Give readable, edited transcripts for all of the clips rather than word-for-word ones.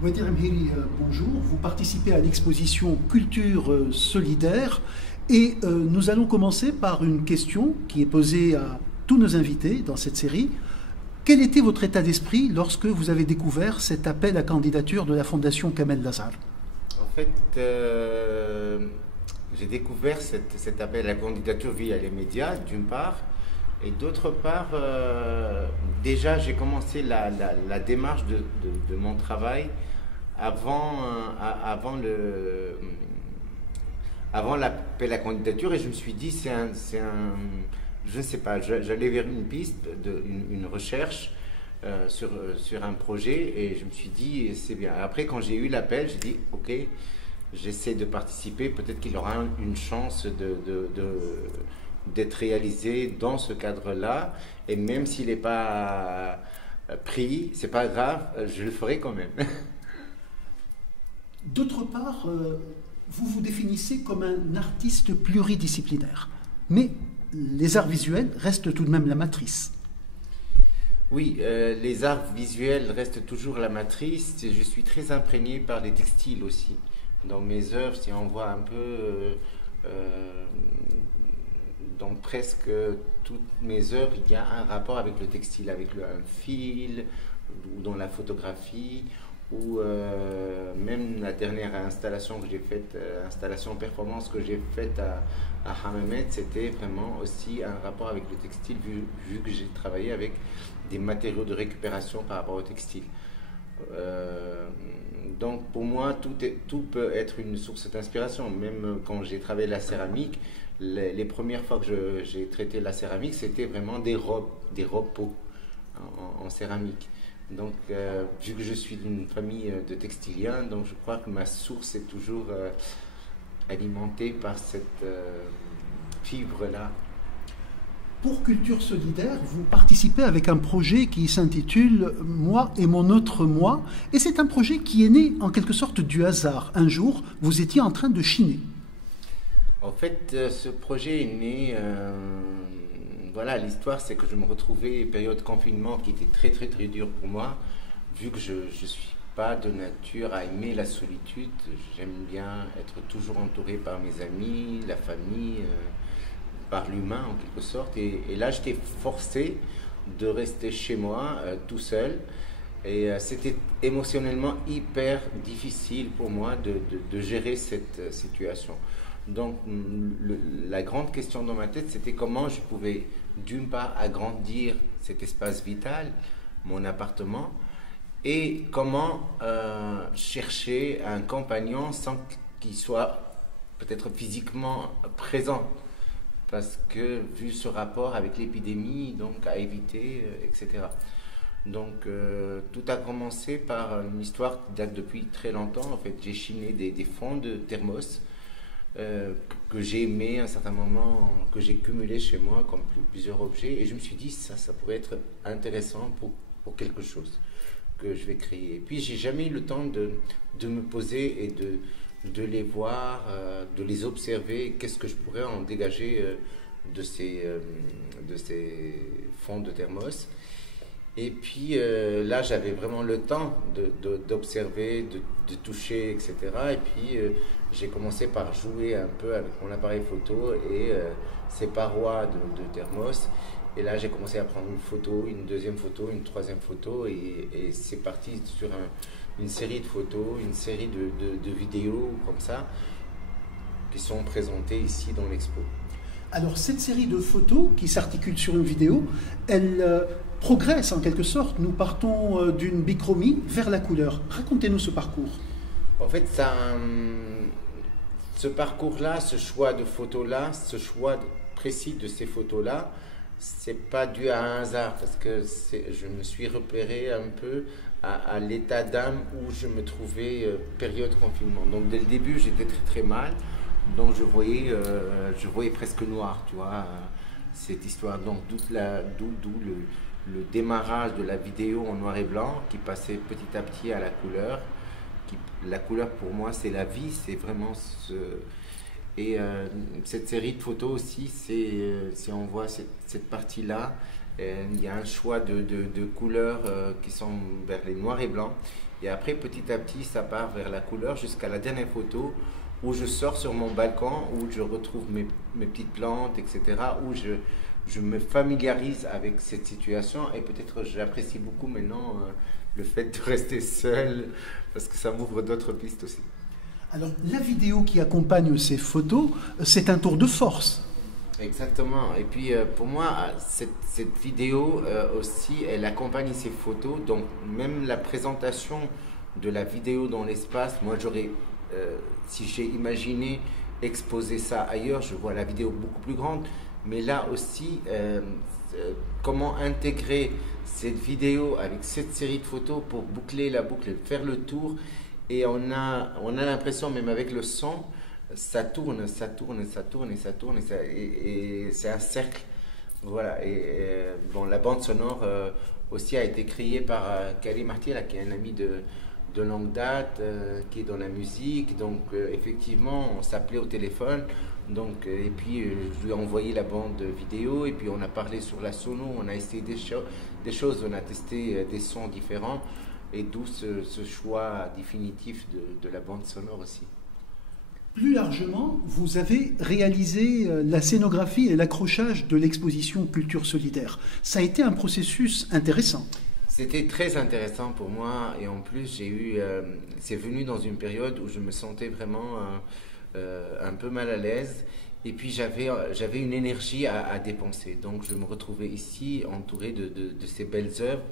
Wadir Mhiri, bonjour. Vous participez à l'exposition Culture solidaire et nous allons commencer par une question qui est posée à tous nos invités dans cette série. Quel était votre état d'esprit lorsque vous avez découvert cet appel à candidature de la Fondation Kamel Lazar? En fait, j'ai découvert cet appel à la candidature via les médias, d'une part, et d'autre part, déjà j'ai commencé la démarche de mon travail avant l'appel à candidature, et je me suis dit, je ne sais pas, j'allais vers une piste, une recherche sur un projet, et je me suis dit, c'est bien. Après, quand j'ai eu l'appel, j'ai dit, ok, j'essaie de participer, peut-être qu'il aura une chance d'être réalisé dans ce cadre-là, et même s'il n'est pas pris, c'est pas grave, je le ferai quand même. D'autre part, vous vous définissez comme un artiste pluridisciplinaire, mais les arts visuels restent tout de même la matrice. Oui, les arts visuels restent toujours la matrice. Je suis très imprégné par les textiles aussi. Dans mes œuvres, si on voit un peu, dans presque toutes mes œuvres, il y a un rapport avec le textile, avec un fil, ou dans la photographie, ou même la dernière installation que j'ai faite, installation performance que j'ai faite à Hammamet, c'était vraiment aussi un rapport avec le textile, vu que j'ai travaillé avec des matériaux de récupération par rapport au textile. Donc pour moi, tout peut être une source d'inspiration. Même quand j'ai travaillé la céramique, les premières fois que j'ai traité la céramique, c'était vraiment des robes peau en céramique. Donc, vu que je suis d'une famille de textiliens, donc je crois que ma source est toujours alimentée par cette fibre-là. Pour Culture solidaire, vous participez avec un projet qui s'intitule Moi et mon autre moi, et c'est un projet qui est né en quelque sorte du hasard. Un jour, vous étiez en train de chiner. En fait, ce projet est né. Voilà, l'histoire, c'est que je me retrouvais période confinement qui était très très très dure pour moi, vu que je ne suis pas de nature à aimer la solitude. J'aime bien être toujours entouré par mes amis, la famille, par l'humain en quelque sorte. Et là, j'étais forcé de rester chez moi tout seul. Et c'était émotionnellement hyper difficile pour moi de gérer cette situation. Donc la grande question dans ma tête, c'était comment je pouvais d'une part agrandir cet espace vital, mon appartement, et comment chercher un compagnon sans qu'il soit peut-être physiquement présent, parce que vu ce rapport avec l'épidémie, donc à éviter, etc. Donc tout a commencé par une histoire qui date depuis très longtemps. En fait, j'ai chiné des fonds de thermos que j'ai aimé à un certain moment, que j'ai cumulé chez moi comme plusieurs objets, et je me suis dit ça pourrait être intéressant pour quelque chose que je vais créer. Et puis j'ai jamais eu le temps de me poser et de les voir, de les observer, qu'est-ce que je pourrais en dégager de ces fonds de thermos. Et puis là, j'avais vraiment le temps d'observer, de toucher, etc. Et puis j'ai commencé par jouer un peu avec mon appareil photo et ces parois de thermos. Et là, j'ai commencé à prendre une photo, une deuxième photo, une troisième photo. Et c'est parti sur une série de photos, une série de vidéos comme ça, qui sont présentées ici dans l'expo. Alors cette série de photos qui s'articule sur une vidéo, elle progresse en quelque sorte. Nous partons d'une bichromie vers la couleur. Racontez-nous ce parcours. En fait, ce parcours-là, ce choix de photos-là, ce choix précis de ces photos-là, c'est pas dû à un hasard, parce que je me suis repéré un peu à l'état d'âme où je me trouvais période confinement. Donc dès le début, j'étais très très mal. Donc je voyais presque noir, tu vois, cette histoire. Donc d'où le démarrage de la vidéo en noir et blanc qui passait petit à petit à la couleur. La couleur pour moi c'est la vie, c'est vraiment ce... Et cette série de photos aussi, si on voit cette partie-là, Il y a un choix de couleurs qui sont vers les noirs et blancs. Et après, petit à petit, ça part vers la couleur jusqu'à la dernière photo où je sors sur mon balcon, où je retrouve mes petites plantes, etc. Où je me familiarise avec cette situation et peut-être j'apprécie beaucoup maintenant le fait de rester seul parce que ça m'ouvre d'autres pistes aussi. Alors, la vidéo qui accompagne ces photos, c'est un tour de force. Exactement. Et puis pour moi, cette vidéo aussi, elle accompagne ces photos. Donc même la présentation de la vidéo dans l'espace, moi j'aurais, si j'ai imaginé exposer ça ailleurs, je vois la vidéo beaucoup plus grande. Mais là aussi, comment intégrer cette vidéo avec cette série de photos pour boucler la boucle, faire le tour. Et on a l'impression, même avec le son, ça tourne, ça tourne, ça tourne, et ça tourne, et c'est un cercle. Voilà. Et bon, la bande sonore aussi a été créée par Karim Artila, qui est un ami de longue date, qui est dans la musique. Donc effectivement, on s'appelait au téléphone. Donc, et puis je lui ai envoyé la bande vidéo, et puis on a parlé sur la sono, on a essayé des choses, on a testé des sons différents, et d'où ce choix définitif de la bande sonore aussi. Plus largement, vous avez réalisé la scénographie et l'accrochage de l'exposition Culture Solidaire. Ça a été un processus intéressant. C'était très intéressant pour moi, et en plus c'est venu dans une période où je me sentais vraiment un peu mal à l'aise, et puis j'avais une énergie à dépenser. Donc je me retrouvais ici entouré de ces belles œuvres.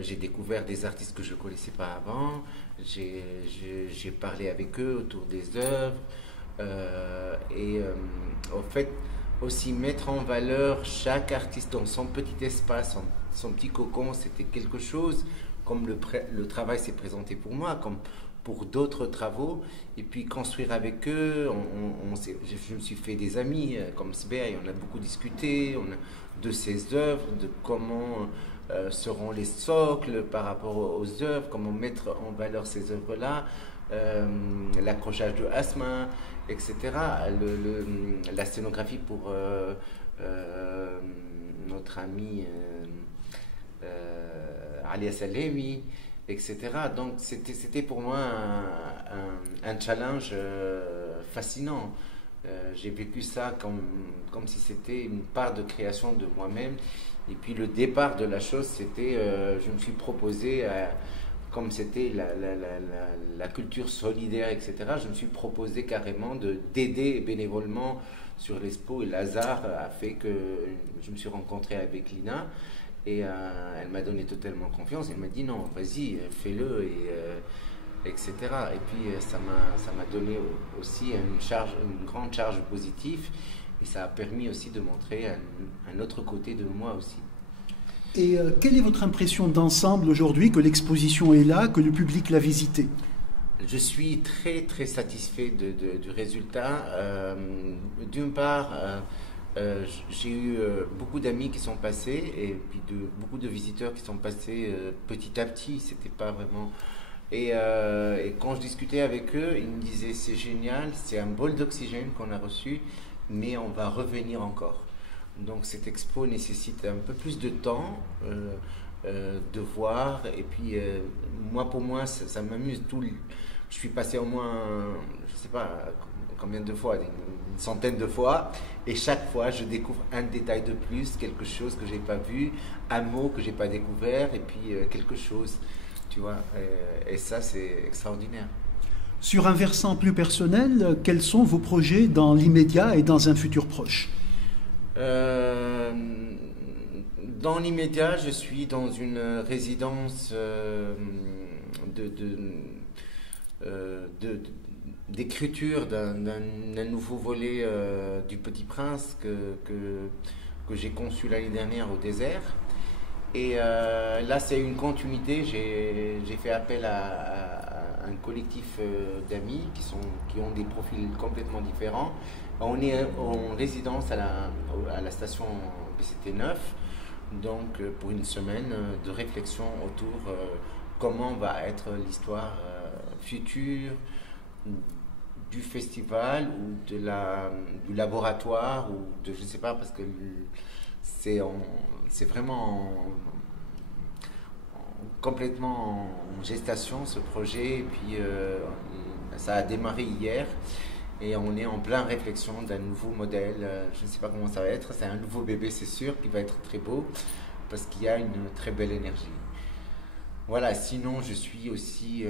J'ai découvert des artistes que je ne connaissais pas avant, j'ai parlé avec eux autour des œuvres, en fait aussi mettre en valeur chaque artiste dans son petit espace, son petit cocon, c'était quelque chose, comme le travail s'est présenté pour moi, comme pour d'autres travaux, et puis construire avec eux. Je me suis fait des amis comme Sber, on a beaucoup discuté de ses œuvres, de comment seront les socles par rapport aux œuvres, comment mettre en valeur ces œuvres-là, l'accrochage de Asma, etc. La scénographie pour notre ami Alia Salemi, etc. Donc c'était pour moi un challenge fascinant. J'ai vécu ça comme si c'était une part de création de moi-même. Et puis le départ de la chose, c'était, je me suis proposé, comme c'était la culture solidaire, etc., je me suis proposé carrément d'aider bénévolement sur l'Expo, et Lazare a fait que je me suis rencontré avec Lina, et elle m'a donné totalement confiance. Elle m'a dit non, vas-y, fais-le, etc. Et puis ça m'a donné aussi une grande charge positive. Et ça a permis aussi de montrer un autre côté de moi aussi. Et quelle est votre impression d'ensemble aujourd'hui, que l'exposition est là, que le public l'a visitée? Je suis très très satisfait du résultat. D'une part, j'ai eu beaucoup d'amis qui sont passés, et puis beaucoup de visiteurs qui sont passés petit à petit. C'était pas vraiment... Et quand je discutais avec eux, ils me disaient c'est génial, c'est un bol d'oxygène qu'on a reçu, mais on va revenir encore. Donc cette expo nécessite un peu plus de temps de voir, et puis pour moi ça m'amuse. Je suis passé au moins, je sais pas combien de fois, une centaine de fois, et chaque fois je découvre un détail de plus, quelque chose que j'ai pas vu, un mot que j'ai pas découvert, et puis quelque chose, tu vois, et ça c'est extraordinaire. Sur un versant plus personnel, quels sont vos projets dans l'immédiat et dans un futur proche? Dans l'immédiat, je suis dans une résidence d'écriture d'un nouveau volet du Petit Prince que j'ai conçu l'année dernière au désert. Et là, c'est une continuité. J'ai fait appel à un collectif d'amis qui ont des profils complètement différents. On est en résidence à la station BCT 9, donc pour une semaine de réflexion autour comment va être l'histoire future du festival, ou du laboratoire, ou je ne sais pas, parce que c'est vraiment complètement en gestation ce projet. Et puis ça a démarré hier et on est en plein réflexion d'un nouveau modèle. Je ne sais pas comment ça va être. C'est un nouveau bébé, c'est sûr, qui va être très beau parce qu'il y a une très belle énergie. Voilà, sinon je suis aussi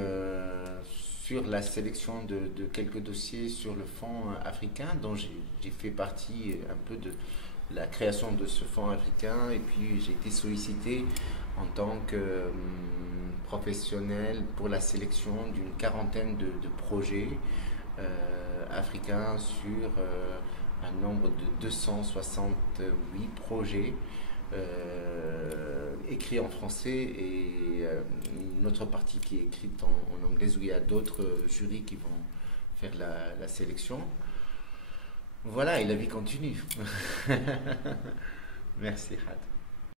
sur la sélection de quelques dossiers sur le fonds africain, dont j'ai fait partie un peu de la création de ce fonds africain, et puis j'ai été sollicité en tant que professionnel pour la sélection d'une quarantaine de projets africains sur un nombre de 268 projets écrit en français et une autre partie qui est écrite en anglais où il y a d'autres jurys qui vont faire la sélection. Voilà, et la vie continue. Merci, Had.